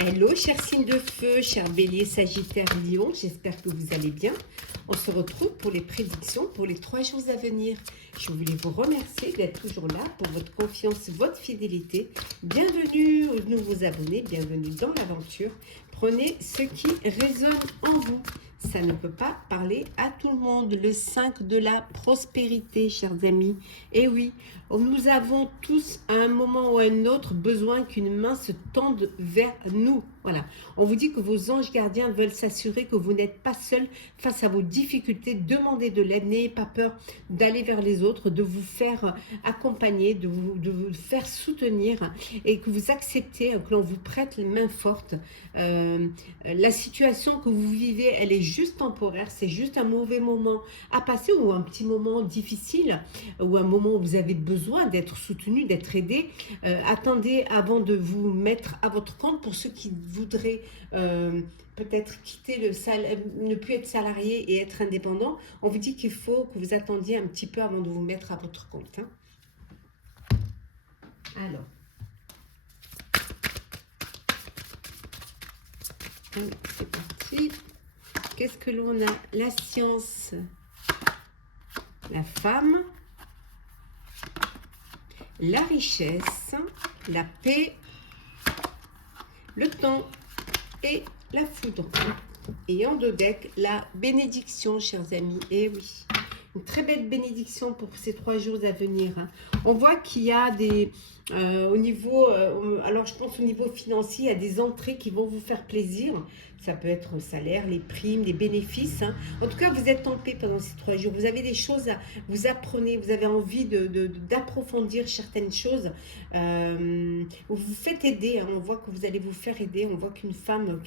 Hello, chers signes de feu, chers béliers, sagittaire, lion, j'espère que vous allez bien. On se retrouve pour les prédictions pour les 3 jours à venir. Je voulais vous remercier d'être toujours là pour votre confiance, votre fidélité. Bienvenue aux nouveaux abonnés, bienvenue dans l'aventure. Prenez ce qui résonne en vous. Ça ne peut pas parler à tout le monde. Le 5 de la prospérité, chers amis. Et oui, nous avons tous à un moment ou à un autre besoin qu'une main se tende vers nous. Voilà. On vous dit que vos anges gardiens veulent s'assurer que vous n'êtes pas seul face à vos difficultés. Demandez de l'aide, n'ayez pas peur d'aller vers les autres, de vous faire accompagner, de vous faire soutenir et que vous acceptez que l'on vous prête les mains fortes. La situation que vous vivez, elle est juste temporaire, c'est juste un mauvais moment à passer ou un petit moment difficile ou un moment où vous avez besoin d'être soutenu, d'être aidé. Attendez avant de vous mettre à votre compte pour ceux qui voudraient peut-être quitter le salaire, ne plus être salarié et être indépendant. On vous dit qu'il faut que vous attendiez un petit peu avant de vous mettre à votre compte. Alors, c'est parti. Qu'est-ce que l'on a? La science, la femme, la richesse, la paix, le temps et la foudre. Et en deux decks, la bénédiction, chers amis. Et oui, une très belle bénédiction pour ces 3 jours à venir. On voit qu'il y a des, au niveau, alors je pense au niveau financier, il y a des entrées qui vont vous faire plaisir. Ça peut être le salaire, les primes, les bénéfices. En tout cas, vous êtes en paix pendant ces 3 jours. Vous avez des choses, vous apprenez, vous avez envie d'approfondir certaines choses. Vous vous faites aider. On voit que vous allez vous faire aider. On voit qu'une femme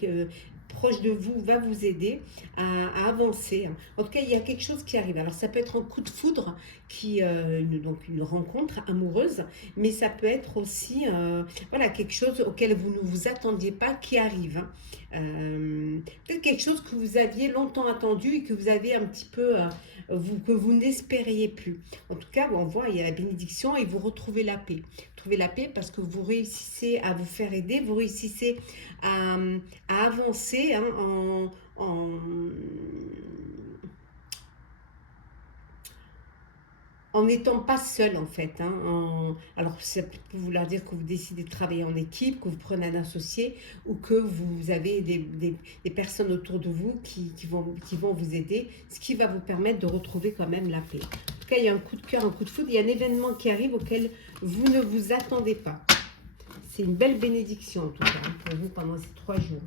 proche de vous va vous aider à avancer. En tout cas, il y a quelque chose qui arrive. Alors, ça peut être un coup de foudre, donc une rencontre amoureuse, mais ça peut être aussi voilà, quelque chose auquel vous ne vous attendiez pas qui arrive. Peut-être quelque chose que vous aviez longtemps attendu et que vous avez un petit peu, que vous n'espériez plus. En tout cas, on voit, il y a la bénédiction et vous retrouvez la paix. Trouvez la paix parce que vous réussissez à vous faire aider, vous réussissez à avancer en n'étant pas seul en fait. Alors ça peut vouloir dire que vous décidez de travailler en équipe, que vous prenez un associé ou que vous avez des personnes autour de vous qui vont vous aider, ce qui va vous permettre de retrouver quand même la paix. En tout cas, il y a un coup de cœur, un coup de foudre, il y a un événement qui arrive auquel vous ne vous attendez pas. C'est une belle bénédiction en tout cas pour vous pendant ces 3 jours.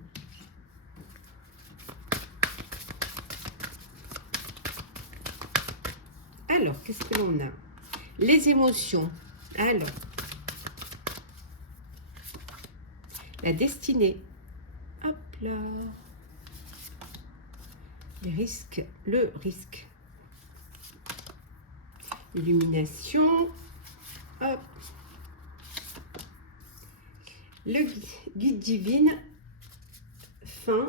Alors, qu'est-ce que l'on a? Les émotions. Alors, la destinée. Hop là. Les risques. Le risque. Illumination. Hop. Le guide divine. Fin.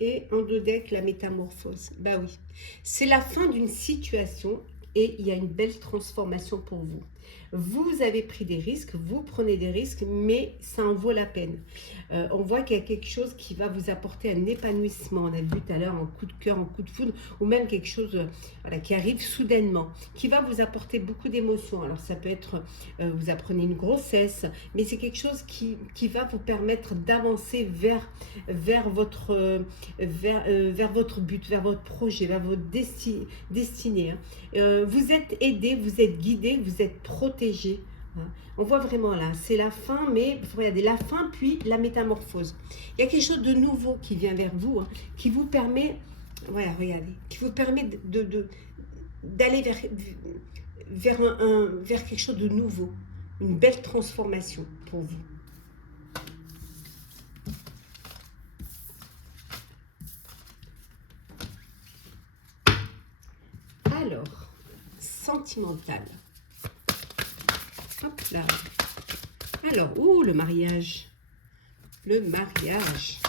Et en deux decks, la métamorphose. Bah oui. C'est la fin d'une situation. Et il y a une belle transformation pour vous. Vous avez pris des risques, vous prenez des risques, mais ça en vaut la peine. On voit qu'il y a quelque chose qui va vous apporter un épanouissement. On a vu tout à l'heure un coup de cœur, un coup de foudre, ou même quelque chose voilà, qui arrive soudainement, qui va vous apporter beaucoup d'émotions. Alors ça peut être, vous apprenez une grossesse, mais c'est quelque chose qui va vous permettre d'avancer vers votre but, vers votre projet, vers votre destinée. Vous êtes aidé, vous êtes guidé, vous êtes protégé. On voit vraiment là, c'est la fin, mais regardez, la fin puis la métamorphose. Il y a quelque chose de nouveau qui vient vers vous, qui vous permet, voilà, regardez, qui vous permet d'aller vers quelque chose de nouveau, une belle transformation pour vous. Alors, sentimental. Hop là. Alors, le mariage. Le mariage.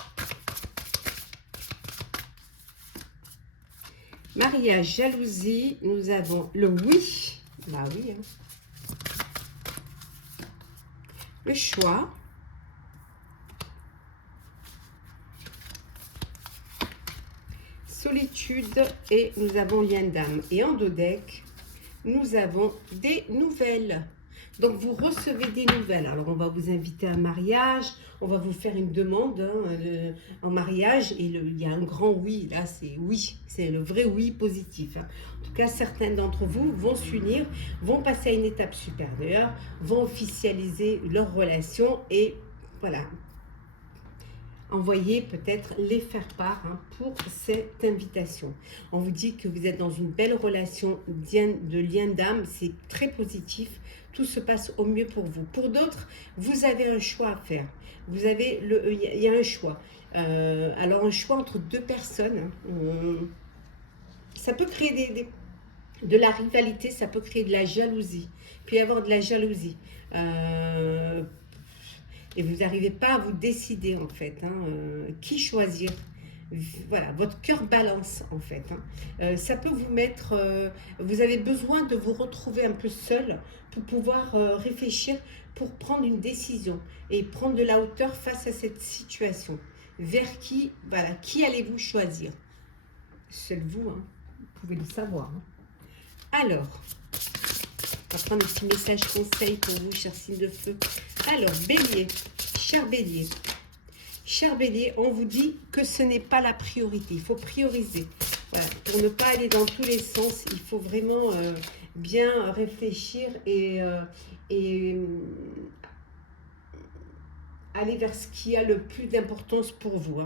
Mariage, jalousie. Nous avons le oui. Bah oui. Le choix. solitude et nous avons lien d'âme. Et en dos deck, nous avons des nouvelles. Donc, vous recevez des nouvelles. Alors, on va vous inviter à un mariage. On va vous faire une demande en mariage. Et il y a un grand oui. Là, c'est oui. C'est le vrai oui positif. En tout cas, certains d'entre vous vont s'unir, vont passer à une étape supérieure, vont officialiser leur relation et voilà, envoyer peut-être les faire part pour cette invitation. On vous dit que vous êtes dans une belle relation de lien d'âme, c'est très positif, tout se passe au mieux pour vous. Pour d'autres, vous avez un choix à faire. Vous avez il y a un choix. Alors un choix entre deux personnes, ça peut créer de la rivalité, ça peut créer de la jalousie. Il peut y avoir de la jalousie. Et vous n'arrivez pas à vous décider en fait, qui choisir. Voilà, votre cœur balance en fait. Ça peut vous mettre, vous avez besoin de vous retrouver un peu seul pour pouvoir réfléchir, pour prendre une décision et prendre de la hauteur face à cette situation. Vers qui, voilà, qui allez-vous choisir? Seul vous, vous pouvez le savoir. Alors, on va prendre un petit message conseil pour vous, chers signes de feu. Alors, Bélier, cher Bélier, on vous dit que ce n'est pas la priorité. Il faut prioriser. Voilà, pour ne pas aller dans tous les sens, il faut vraiment bien réfléchir et aller vers ce qui a le plus d'importance pour vous.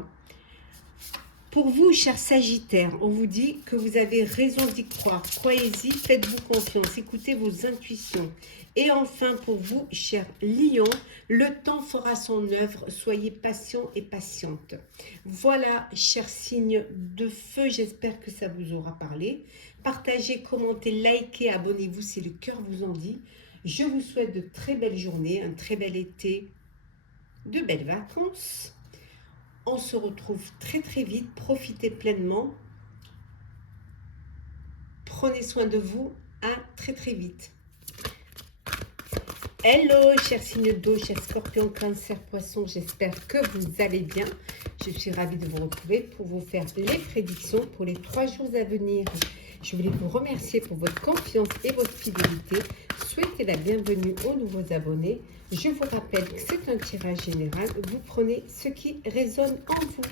Pour vous, cher Sagittaire, on vous dit que vous avez raison d'y croire. Croyez-y, faites-vous confiance, écoutez vos intuitions. Et enfin, pour vous, cher Lion, le temps fera son œuvre. Soyez patient et patiente. Voilà, chers signes de feu, j'espère que ça vous aura parlé. Partagez, commentez, likez, abonnez-vous si le cœur vous en dit. Je vous souhaite de très belles journées, un très bel été, de belles vacances. On se retrouve très très vite. Profitez pleinement. Prenez soin de vous. À très très vite. Hello, chers signes d'eau, chers scorpions, cancer, poisson. J'espère que vous allez bien. Je suis ravie de vous retrouver pour vous faire les prédictions pour les 3 jours à venir. Je voulais vous remercier pour votre confiance et votre fidélité. Souhaitez la bienvenue aux nouveaux abonnés. Je vous rappelle que c'est un tirage général. Vous prenez ce qui résonne en vous.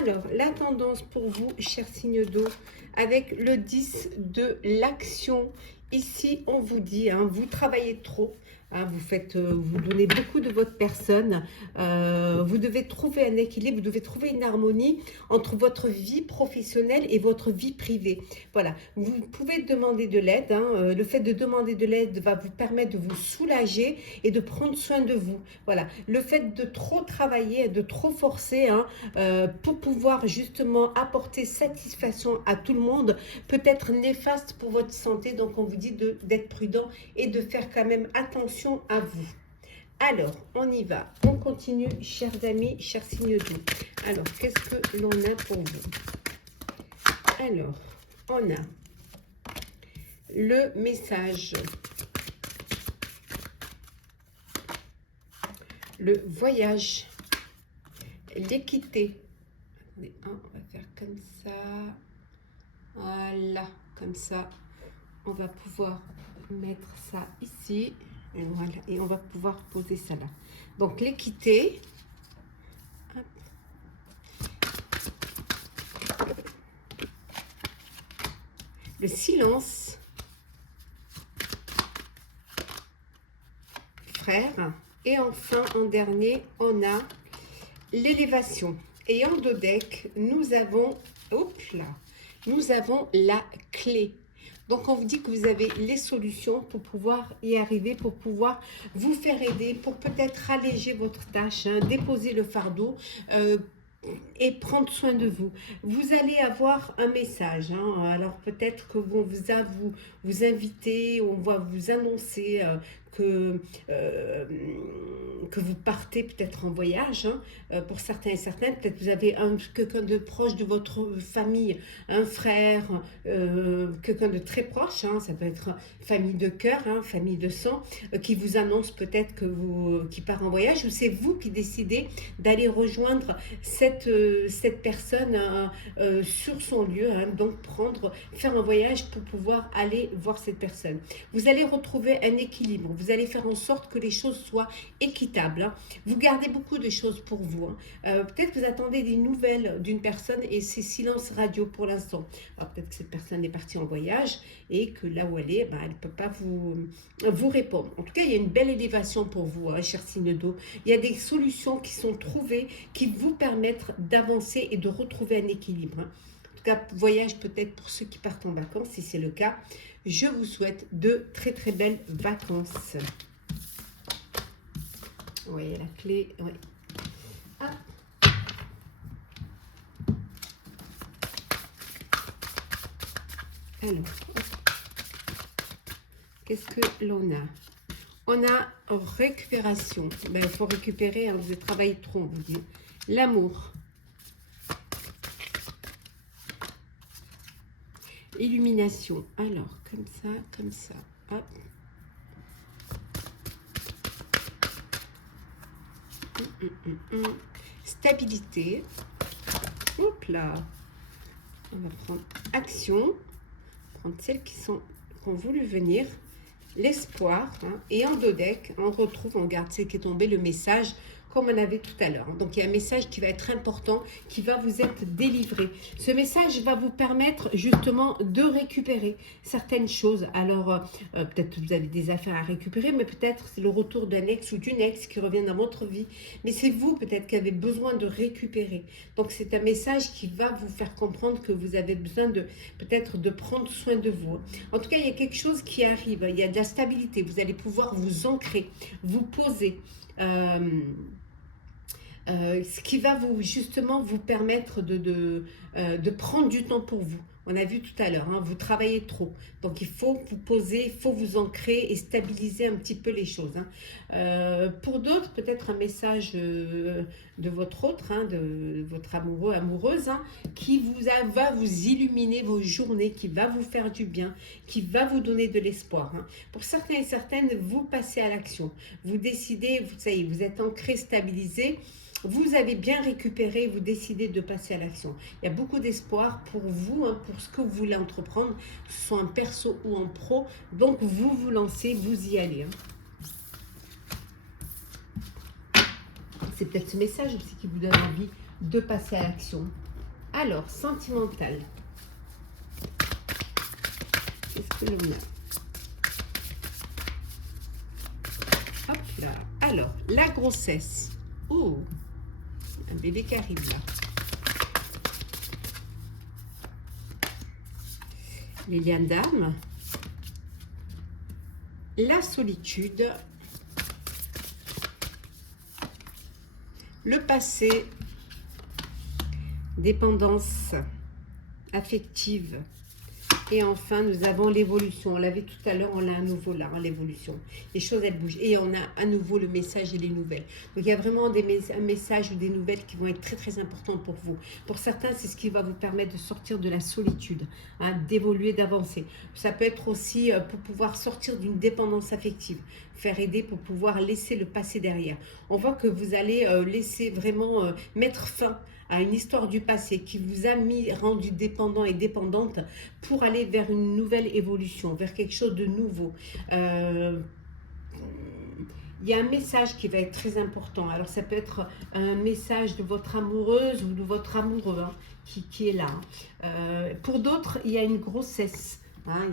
Alors, la tendance pour vous, chers signes d'eau, avec le 10 de l'action. Ici, on vous dit, vous travaillez trop. Vous donnez beaucoup de votre personne, vous devez trouver un équilibre, vous devez trouver une harmonie entre votre vie professionnelle et votre vie privée. Voilà, vous pouvez demander de l'aide, le fait de demander de l'aide va vous permettre de vous soulager et de prendre soin de vous. Voilà, le fait de trop travailler, de trop forcer pour pouvoir justement apporter satisfaction à tout le monde peut être néfaste pour votre santé, donc on vous dit d'être prudent et de faire quand même attention à vous. Alors, on y va. On continue, chers amis, chers signes d'eau. Alors, qu'est-ce que l'on a pour vous? Alors, on a le message, le voyage, l'équité. On va faire comme ça. Voilà, comme ça. On va pouvoir mettre ça ici. Et voilà, et on va pouvoir poser ça là. Donc l'équité. Le silence. Frère. Et enfin, en dernier, on a l'élévation. Et en dos deck, nous avons, nous avons la clé. Donc, on vous dit que vous avez les solutions pour pouvoir y arriver, pour pouvoir vous faire aider, pour peut-être alléger votre tâche, déposer le fardeau et prendre soin de vous. Vous allez avoir un message. Alors, peut-être que vous inviter, on va vous annoncer que vous partez peut-être en voyage, hein, pour certains et certaines. Peut-être vous avez quelqu'un de proche de votre famille, un frère, quelqu'un de très proche, hein, ça peut être famille de cœur, hein, famille de sang, qui vous annonce peut-être qui part en voyage, ou c'est vous qui décidez d'aller rejoindre cette personne sur son lieu, hein, donc faire un voyage pour pouvoir aller voir cette personne. Vous allez retrouver un équilibre, vous allez faire en sorte que les choses soient équitables, hein. Vous gardez beaucoup de choses pour vous, hein. Peut-être que vous attendez des nouvelles d'une personne et c'est silence radio pour l'instant. Alors peut-être que cette personne est partie en voyage et que là où elle est, elle ne peut pas vous répondre. En tout cas, il y a une belle élévation pour vous, hein, cher signe d'eau. Il y a des solutions qui sont trouvées qui vous permettent d'avancer et de retrouver un équilibre, hein. En tout cas, voyage peut-être pour ceux qui partent en vacances, si c'est le cas. Je vous souhaite de très très belles vacances. Oui, la clé, oui. Ah. Alors, qu'est-ce que l'on a? On a en récupération. Il faut récupérer, hein, vous avez travaillé trop, on vous dit. L'amour. Illumination. Alors, comme ça, comme ça. Hop. Stabilité. Hop là. On va prendre action. Prendre celles qui ont voulu venir. L'espoir. Hein, et en dos deck, on retrouve, on garde celle qui est tombée, le message comme on avait tout à l'heure. Donc, il y a un message qui va être important, qui va vous être délivré. Ce message va vous permettre justement de récupérer certaines choses. Alors, peut-être que vous avez des affaires à récupérer, mais peut-être c'est le retour d'un ex ou d'une ex qui revient dans votre vie. Mais c'est vous peut-être qui avez besoin de récupérer. Donc, c'est un message qui va vous faire comprendre que vous avez besoin peut-être de prendre soin de vous. En tout cas, il y a quelque chose qui arrive. Il y a de la stabilité. Vous allez pouvoir vous ancrer, vous poser. Ce qui va justement vous permettre de prendre du temps pour vous. On a vu tout à l'heure, hein, vous travaillez trop. Donc, il faut vous poser, il faut vous ancrer et stabiliser un petit peu les choses, hein. Pour d'autres, peut-être un message de votre autre, hein, de votre amoureux, amoureuse, hein, qui va vous illuminer vos journées, qui va vous faire du bien, qui va vous donner de l'espoir, hein. Pour certains et certaines, vous passez à l'action. Vous décidez, ça y est, vous êtes ancré, stabilisé. Vous avez bien récupéré, vous décidez de passer à l'action. Il y a beaucoup d'espoir pour vous, hein, pour ce que vous voulez entreprendre, que ce soit en perso ou en pro. Donc, vous vous lancez, vous y allez, hein. C'est peut-être ce message aussi qui vous donne envie de passer à l'action. Alors, sentimental. Qu'est-ce que l'on a? Hop là. Alors, la grossesse. Oh, un bébé qui arrive là. Les liens d'âme. La solitude. Le passé. Dépendance affective. Et enfin, nous avons l'évolution. On l'avait tout à l'heure, on l'a à nouveau là, hein, l'évolution. Les choses, elles bougent. Et on a à nouveau le message et les nouvelles. Donc, il y a vraiment un message ou des nouvelles qui vont être très, très importantes pour vous. Pour certains, c'est ce qui va vous permettre de sortir de la solitude, hein, d'évoluer, d'avancer. Ça peut être aussi pour pouvoir sortir d'une dépendance affective, faire aider pour pouvoir laisser le passé derrière. On voit que vous allez laisser vraiment mettre fin à une histoire du passé qui vous a rendu dépendant et dépendante pour aller vers une nouvelle évolution, vers quelque chose de nouveau. Il y a un message qui va être très important. Alors, ça peut être un message de votre amoureuse ou de votre amoureux, hein, qui est là. Pour d'autres, il y a une grossesse. Hein,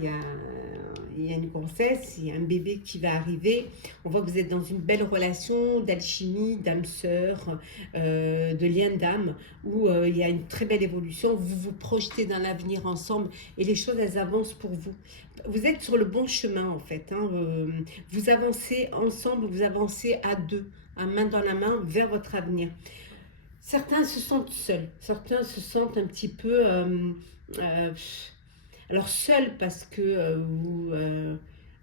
il y a une grossesse, il y a un bébé qui va arriver. On voit que vous êtes dans une belle relation d'alchimie, d'âme sœur, de lien d'âme, où il y a une très belle évolution. Vous vous projetez dans l'avenir ensemble et les choses, elles avancent pour vous. Vous êtes sur le bon chemin en fait, hein. Vous avancez ensemble, vous avancez à deux, hein, main dans la main vers votre avenir. Certains se sentent seuls, certains se sentent un petit peu... alors seul parce que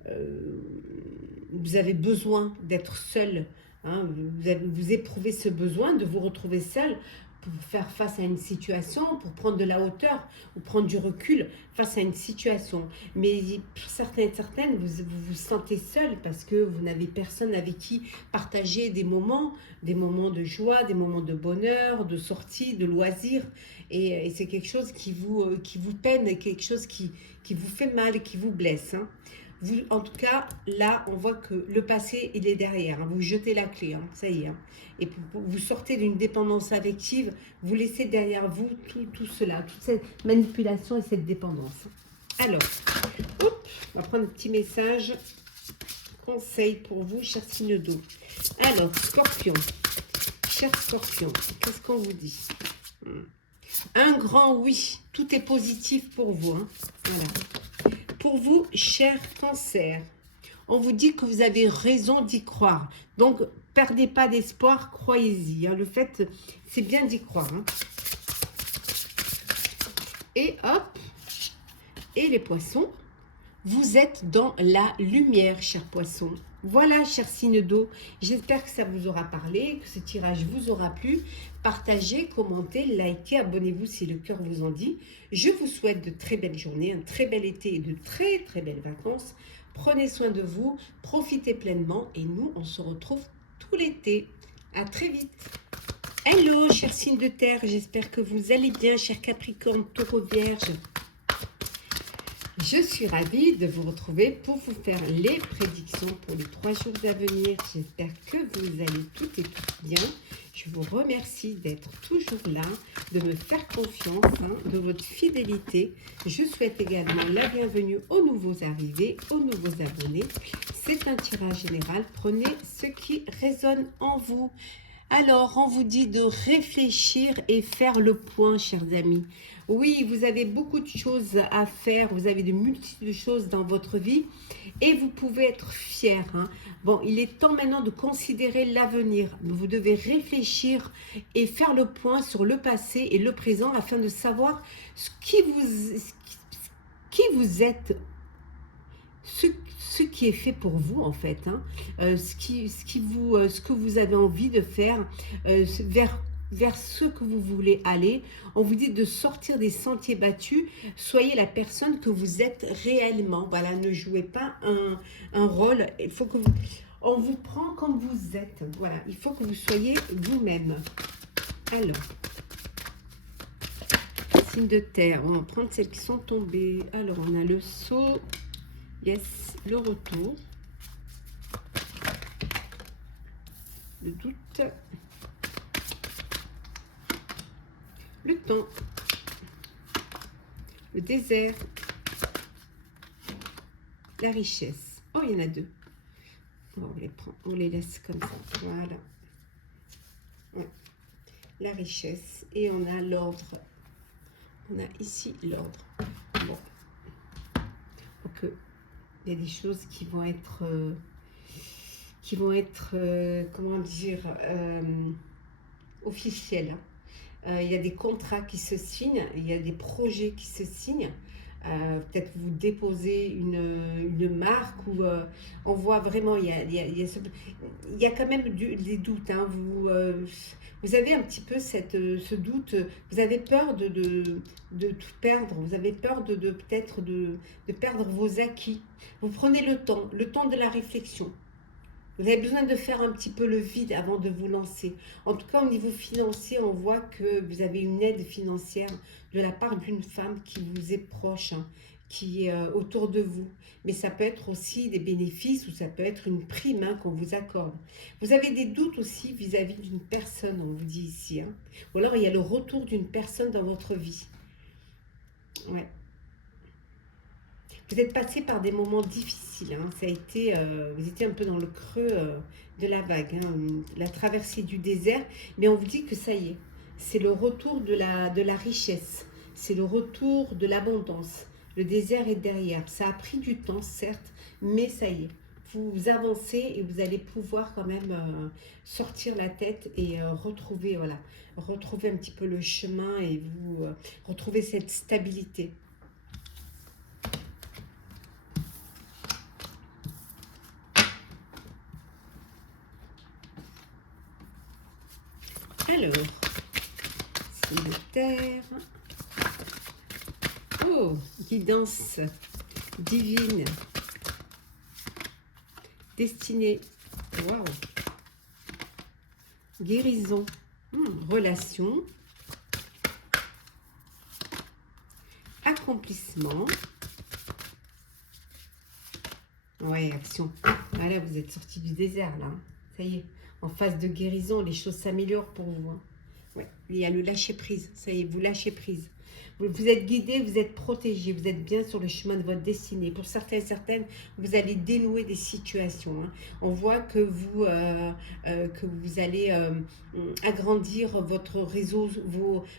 vous avez besoin d'être seul, hein, vous éprouvez ce besoin de vous retrouver seul pour faire face à une situation, pour prendre de la hauteur ou prendre du recul face à une situation. Mais pour certains et certaines, vous vous sentez seul parce que vous n'avez personne avec qui partager des moments de joie, des moments de bonheur, de sortie, de loisirs. Et c'est quelque chose qui vous peine, quelque chose qui vous fait mal et qui vous blesse. Hein. Vous, en tout cas, là, on voit que le passé, il est derrière. Hein. Vous jetez la clé, hein. Ça y est. Hein. Et vous sortez d'une dépendance affective, vous laissez derrière vous tout cela, toute cette manipulation et cette dépendance. Alors, hop, on va prendre un petit message, conseil pour vous, cher signe d'eau. Alors, Scorpion, cher Scorpion, qu'est-ce qu'on vous dit? Un grand oui, tout est positif pour vous. Hein. Voilà. Pour vous, cher Cancer, on vous dit que vous avez raison d'y croire. Donc, perdez pas d'espoir, croyez-y. Hein. Le fait, c'est bien d'y croire. Hein. Et hop, et les poissons, vous êtes dans la lumière, chers poissons. Voilà, chers signes d'eau, j'espère que ça vous aura parlé, que ce tirage vous aura plu. Partagez, commentez, likez, abonnez-vous si le cœur vous en dit. Je vous souhaite de très belles journées, un très bel été et de très très belles vacances. Prenez soin de vous, profitez pleinement et nous, on se retrouve tout l'été. À très vite. Hello, chers signes de terre, j'espère que vous allez bien, chers Capricorne, Taureau, Vierge. Je suis ravie de vous retrouver pour vous faire les prédictions pour les 3 jours à venir. J'espère que vous allez toutes et tous bien. Je vous remercie d'être toujours là, de me faire confiance, hein, de votre fidélité. Je souhaite également la bienvenue aux nouveaux arrivés, aux nouveaux abonnés. C'est un tirage général. Prenez ce qui résonne en vous. Alors, on vous dit de réfléchir et faire le point, chers amis. Oui, vous avez beaucoup de choses à faire, vous avez de multiples choses dans votre vie et vous pouvez être fiers. Hein. Bon, il est temps maintenant de considérer l'avenir. Vous devez réfléchir et faire le point sur le passé et le présent afin de savoir qui vous êtes, ce qui est fait pour vous en fait, hein, ce que vous avez envie de faire, vers ce que vous voulez aller. On vous dit de sortir des sentiers battus, soyez la personne que vous êtes réellement. Voilà, ne jouez pas un rôle, il faut que on vous prend comme vous êtes. Voilà, il faut que vous soyez vous-même. Alors, signes de terre, on va prendre celles qui sont tombées. Alors, on a le Sceau. Yes, le retour, le doute, le temps, le désert, la richesse. Oh, il y en a 2. Bon, on les prend, on les laisse comme ça. Voilà. Ouais. La richesse. Et on a l'ordre. On a ici l'ordre. Bon. Donc, il y a des choses qui vont être, comment dire, officielles. Il y a des contrats qui se signent, il y a des projets qui se signent. Peut-être vous déposez une marque ou on voit vraiment, il y a quand même des doutes. Hein. Vous avez un petit peu ce doute, vous avez peur de tout perdre, vous avez peur peut-être de perdre vos acquis. Vous prenez le temps de la réflexion. Vous avez besoin de faire un petit peu le vide avant de vous lancer. En tout cas, au niveau financier, on voit que vous avez une aide financière de la part d'une femme qui vous est proche, hein, qui est autour de vous. Mais ça peut être aussi des bénéfices ou ça peut être une prime, hein, qu'on vous accorde. Vous avez des doutes aussi vis-à-vis d'une personne, on vous dit ici. Hein. Ou alors, il y a le retour d'une personne dans votre vie. Ouais. Vous êtes passé par des moments difficiles, hein. Ça a été, vous étiez un peu dans le creux de la vague, hein, la traversée du désert, mais on vous dit que ça y est, c'est le retour de la richesse, c'est le retour de l'abondance. Le désert est derrière. Ça a pris du temps, certes, mais ça y est. Vous avancez et vous allez pouvoir quand même sortir la tête et retrouver, voilà, retrouver un petit peu le chemin et vous retrouver cette stabilité. Alors, signe de terre. Oh, guidance divine. Destinée. Waouh. Guérison. Relation. Accomplissement. Ouais, action. Ah là, vous êtes sorti du désert, là. Ça y est. En phase de guérison, les choses s'améliorent pour vous. Hein. Ouais. Il y a le lâcher prise. Ça y est, vous lâchez prise. Vous êtes guidé, vous êtes protégé, vous êtes bien sur le chemin de votre destinée. Pour certains et certaines, vous allez dénouer des situations. Hein. On voit que vous allez agrandir votre réseau,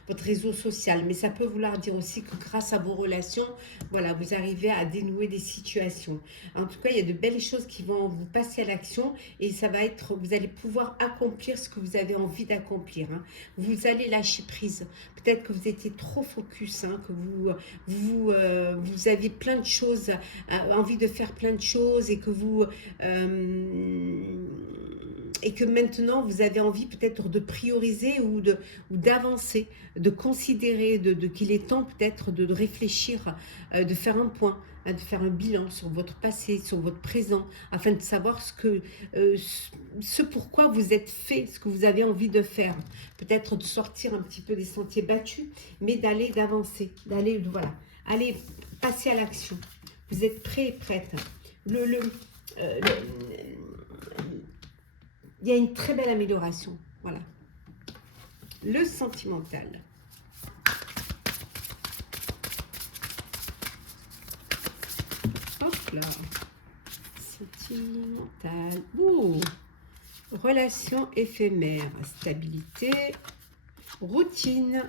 votre réseau social. Mais ça peut vouloir dire aussi que grâce à vos relations, voilà, vous arrivez à dénouer des situations. En tout cas, il y a de belles choses qui vont vous passer à l'action et ça va être, vous allez pouvoir accomplir ce que vous avez envie d'accomplir. Hein. Vous allez lâcher prise. Peut-être que vous étiez trop focus, hein, que vous aviez plein de choses, envie de faire plein de choses et que maintenant vous avez envie peut-être de prioriser ou d'avancer, de considérer, qu'il est temps peut-être de réfléchir, de faire un point, hein, de faire un bilan sur votre passé, sur votre présent, afin de savoir ce pourquoi vous êtes fait, ce que vous avez envie de faire. Peut-être de sortir un petit peu des sentiers battus, mais d'avancer, voilà, aller passer à l'action. Vous êtes prêt et prête. Il y a une très belle amélioration. Voilà. Le sentimental. Hop là. Sentimental. Ouh. Relation éphémère. Stabilité. Routine.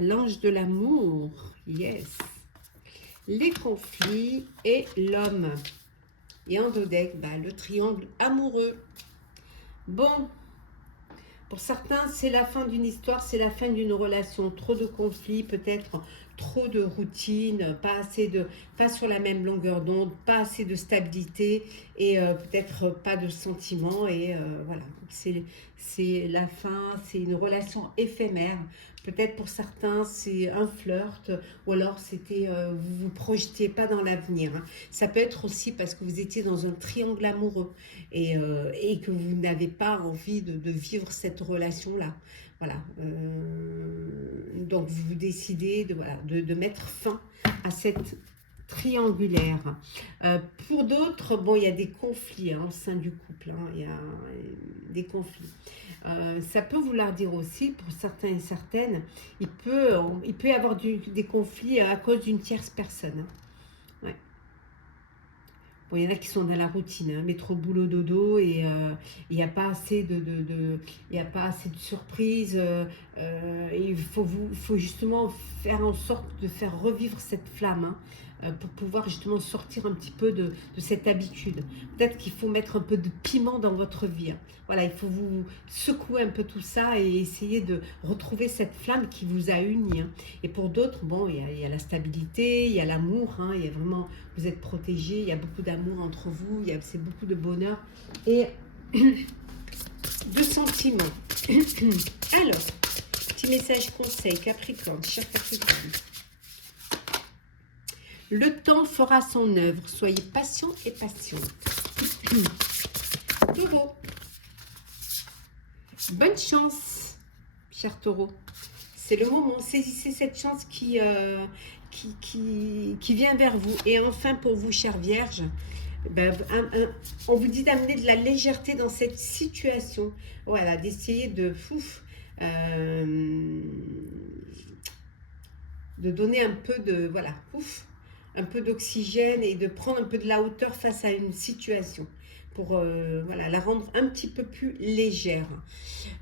L'ange de l'amour. Yes. Les conflits et l'homme. Et en dos deck, le triangle amoureux. Bon, pour certains, c'est la fin d'une histoire, c'est la fin d'une relation. Trop de conflits, peut-être trop de routine, pas sur la même longueur d'onde, pas assez de stabilité et peut-être pas de sentiments. Et voilà, c'est la fin, c'est une relation éphémère. Peut-être pour certains, c'est un flirt ou alors c'était vous vous projetiez pas dans l'avenir. Hein. Ça peut être aussi parce que vous étiez dans un triangle amoureux et que vous n'avez pas envie de vivre cette relation-là. Voilà. Donc, vous décidez de mettre fin à cette triangulaire. Pour d'autres, bon, il y a des conflits hein, au sein du couple. Hein, il y a des conflits. Ça peut vouloir dire aussi, pour certains et certaines, il peut y avoir des conflits à cause d'une tierce personne. Hein. Ouais. Bon, il y en a qui sont dans la routine, hein, métro, boulot, dodo, et il n'y a pas assez il y a pas assez de surprises. Il faut justement faire en sorte de faire revivre cette flamme, hein, pour pouvoir justement sortir un petit peu de cette habitude. Peut-être qu'il faut mettre un peu de piment dans votre vie. Hein. Voilà, il faut vous secouer un peu tout ça et essayer de retrouver cette flamme qui vous a unis. Hein. Et pour d'autres, bon, il y a la stabilité, il y a l'amour, hein, il y a vraiment, vous êtes protégés, il y a beaucoup d'amour entre vous, c'est beaucoup de bonheur et de sentiments. Alors, petit message conseil, Capricorne, cher Capricorne. Le temps fera son œuvre, soyez patient et patiente. Taureau. Bonne chance, cher taureau. C'est le moment, saisissez cette chance qui vient vers vous. Et enfin, pour vous, chère Vierge, on vous dit d'amener de la légèreté dans cette situation. Voilà, d'essayer de donner un peu de, un peu d'oxygène et de prendre un peu de la hauteur face à une situation. Pour la rendre un petit peu plus légère.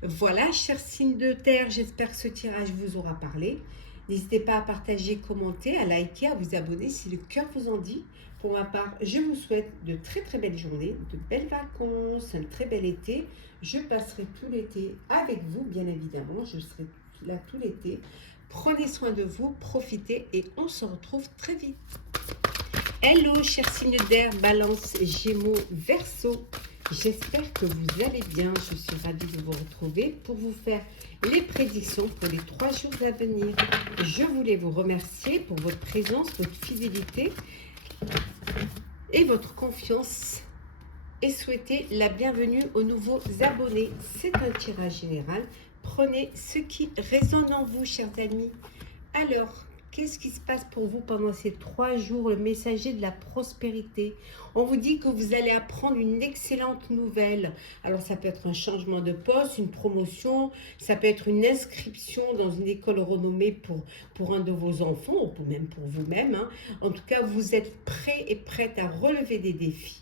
Voilà, chers signes de terre, j'espère que ce tirage vous aura parlé. N'hésitez pas à partager, commenter, à liker, à vous abonner si le cœur vous en dit. Pour ma part, je vous souhaite de très très belles journées, de belles vacances, un très bel été. Je passerai tout l'été avec vous, bien évidemment. Je serai là tout l'été. Prenez soin de vous, profitez et on se retrouve très vite. Hello, chers signes d'air, Balance, Gémeaux, Verseau. J'espère que vous allez bien. Je suis ravie de vous retrouver pour vous faire les prédictions pour les 3 jours à venir. Je voulais vous remercier pour votre présence, votre fidélité et votre confiance et souhaiter la bienvenue aux nouveaux abonnés. C'est un tirage général. Prenez ce qui résonne en vous, chers amis. Alors, qu'est-ce qui se passe pour vous pendant ces 3 jours, le messager de la prospérité? On vous dit que vous allez apprendre une excellente nouvelle. Alors, ça peut être un changement de poste, une promotion, ça peut être une inscription dans une école renommée pour un de vos enfants, ou même pour vous-même, hein. En tout cas, vous êtes prêts et prêtes à relever des défis.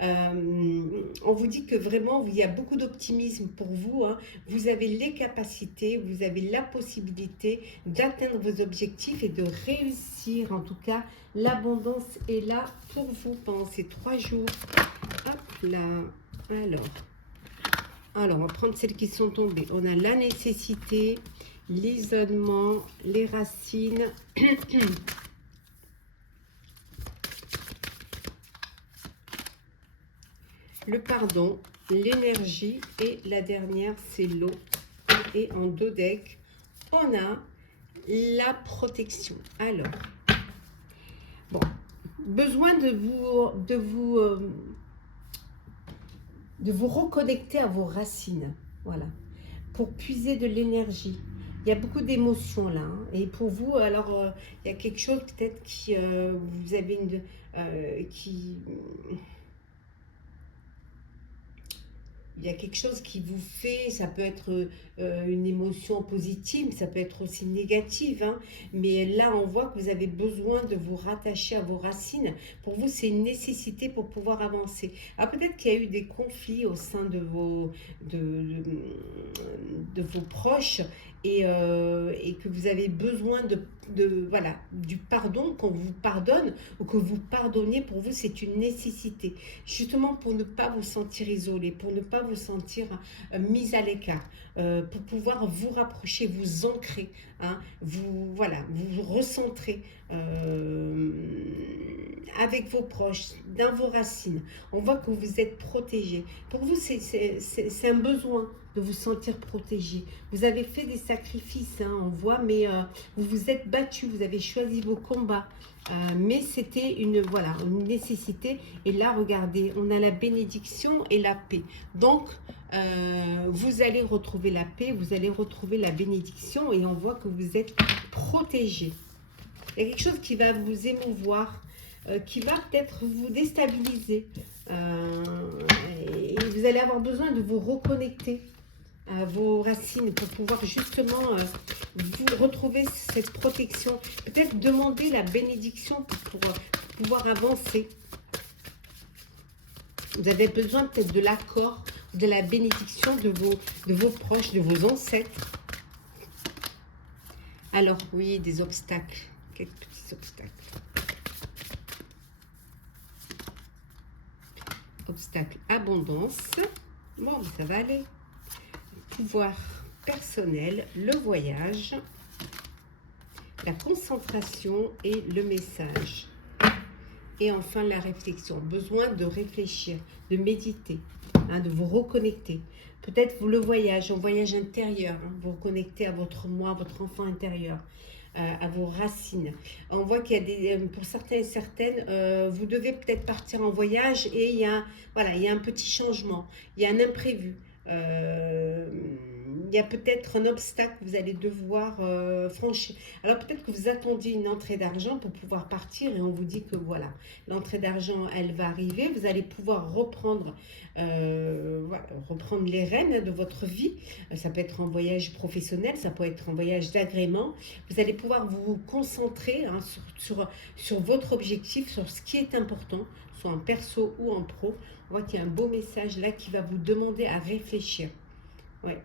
On vous dit que vraiment il y a beaucoup d'optimisme pour vous, hein. Vous avez les capacités, vous avez la possibilité d'atteindre vos objectifs et de réussir. En tout cas, l'abondance est là pour vous pendant ces 3 jours. Hop là. Alors, on va prendre celles qui sont tombées. On a la nécessité, l'isolement, les racines. Le pardon, l'énergie et la dernière, c'est l'eau. Et en dos deck, on a la protection. Alors, bon, besoin de vous reconnecter à vos racines, voilà, pour puiser de l'énergie. Il y a beaucoup d'émotions là, hein. Et pour vous, alors, il y a quelque chose peut-être qui, vous avez il y a quelque chose qui vous fait, ça peut être une émotion positive, ça peut être aussi négative, hein, mais là on voit que vous avez besoin de vous rattacher à vos racines. Pour vous, c'est une nécessité pour pouvoir avancer. Alors peut-être qu'il y a eu des conflits au sein de vos proches et que vous avez besoin voilà, du pardon, qu'on vous pardonne ou que vous pardonniez. Pour vous, c'est une nécessité, justement pour ne pas vous sentir isolé, pour ne pas vous sentir mis à l'écart, pour pouvoir vous rapprocher, vous ancrer, hein, vous recentrer avec vos proches, dans vos racines. On voit que vous êtes protégé. Pour vous, c'est un besoin de vous sentir protégé. Vous avez fait des sacrifices, hein, on voit, mais vous vous êtes battu, vous avez choisi vos combats. Mais c'était une nécessité. Et là, regardez, on a la bénédiction et la paix. Donc, vous allez retrouver la paix, vous allez retrouver la bénédiction et on voit que vous êtes protégé. Il y a quelque chose qui va vous émouvoir, qui va peut-être vous déstabiliser. Et vous allez avoir besoin de vous reconnecter à vos racines pour pouvoir justement vous retrouver cette protection. Peut-être demander la bénédiction pour pouvoir avancer. Vous avez besoin peut-être de l'accord, de la bénédiction de vos proches, de vos ancêtres. Alors oui, des obstacles, quelques petits obstacles. Obstacle, abondance. Bon, ça va aller. Pouvoir personnel, le voyage, la concentration et le message. Et enfin, la réflexion. Besoin de réfléchir, de méditer, hein, de vous reconnecter. Peut-être vous le voyage, un voyage intérieur, hein, vous reconnecter à votre moi, à votre enfant intérieur, à vos racines. On voit qu'il y a pour certains et certaines, vous devez peut-être partir en voyage et il y a un petit changement, il y a un imprévu. Il y a peut-être un obstacle que vous allez devoir franchir. Alors peut-être que vous attendiez une entrée d'argent pour pouvoir partir et on vous dit que voilà, l'entrée d'argent, elle va arriver. Vous allez pouvoir reprendre les rênes de votre vie. Ça peut être un voyage professionnel, ça peut être un voyage d'agrément. Vous allez pouvoir vous concentrer, hein, sur votre objectif, sur ce qui est important, soit en perso ou en pro. On voit qu'il y a un beau message là qui va vous demander à réfléchir. Ouais.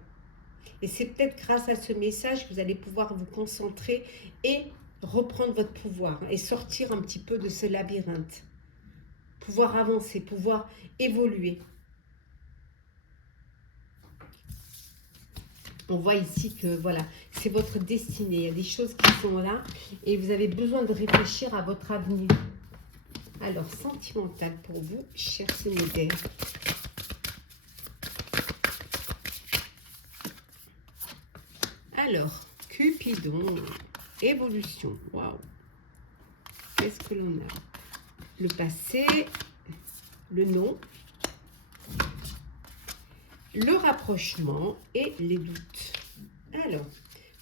Et c'est peut-être grâce à ce message que vous allez pouvoir vous concentrer et reprendre votre pouvoir et sortir un petit peu de ce labyrinthe. Pouvoir avancer, pouvoir évoluer. On voit ici que voilà, c'est votre destinée. Il y a des choses qui sont là et vous avez besoin de réfléchir à votre avenir. Alors, sentimental pour vous, cher célibataire. Alors, Cupidon, évolution. Waouh. Qu'est-ce que l'on a? Le passé, le non, le rapprochement et les doutes. Alors,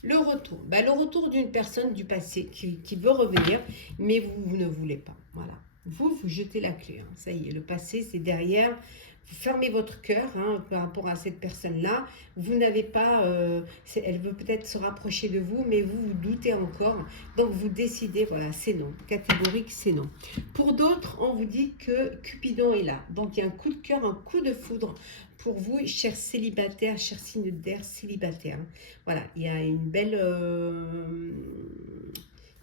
le retour. Le retour d'une personne du passé qui veut revenir, mais vous ne voulez pas. Voilà. Vous jetez la clé. Hein. Ça y est, le passé, c'est derrière. Vous fermez votre cœur par rapport à cette personne-là. Vous n'avez pas... elle veut peut-être se rapprocher de vous, mais vous doutez encore. Donc, vous décidez, voilà, c'est non. Catégorique, c'est non. Pour d'autres, on vous dit que Cupidon est là. Donc, il y a un coup de cœur, un coup de foudre pour vous, chers célibataires, chers signes d'air célibataires. Voilà, il y a une belle...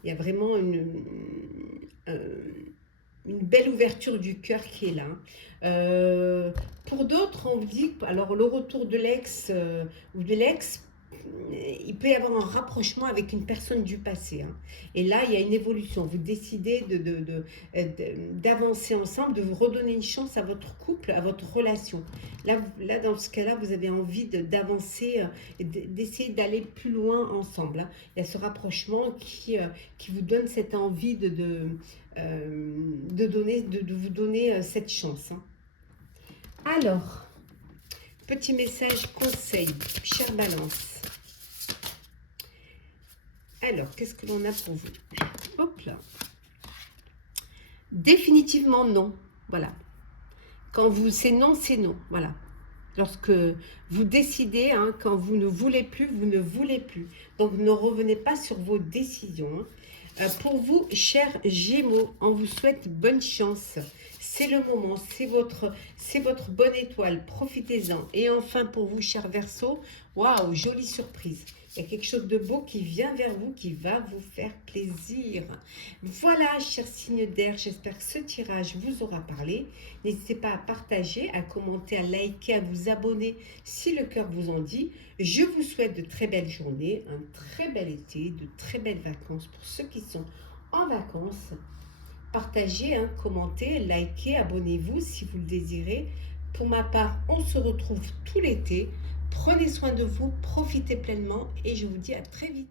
il y a vraiment une belle ouverture du cœur qui est là. Pour d'autres, on vous dit, alors le retour de l'ex ou de l'ex, il peut y avoir un rapprochement avec une personne du passé. Hein. Et là, il y a une évolution. Vous décidez d'avancer ensemble, de vous redonner une chance à votre couple, à votre relation. Là dans ce cas-là, vous avez envie d'avancer, d'essayer d'aller plus loin ensemble. Hein. Il y a ce rapprochement qui vous donne cette envie de vous donner cette chance. Hein. Alors, petit message conseil, chère Balance. Alors, qu'est-ce que l'on a pour vous? Hop là. Définitivement non. Voilà. Quand c'est non, c'est non. Voilà. Lorsque vous décidez, hein, quand vous ne voulez plus, vous ne voulez plus. Donc, ne revenez pas sur vos décisions. Hein. Pour vous, chers Gémeaux, on vous souhaite bonne chance. C'est le moment, c'est votre bonne étoile. Profitez-en. Et enfin, pour vous, chers Verseaux, waouh, jolie surprise. Il y a quelque chose de beau qui vient vers vous, qui va vous faire plaisir. Voilà, chers signes d'air, j'espère que ce tirage vous aura parlé. N'hésitez pas à partager, à commenter, à liker, à vous abonner si le cœur vous en dit. Je vous souhaite de très belles journées, un très bel été, de très belles vacances pour ceux qui sont en vacances. Partagez, hein, commentez, likez, abonnez-vous si vous le désirez. Pour ma part, on se retrouve tout l'été. Prenez soin de vous, profitez pleinement et je vous dis à très vite.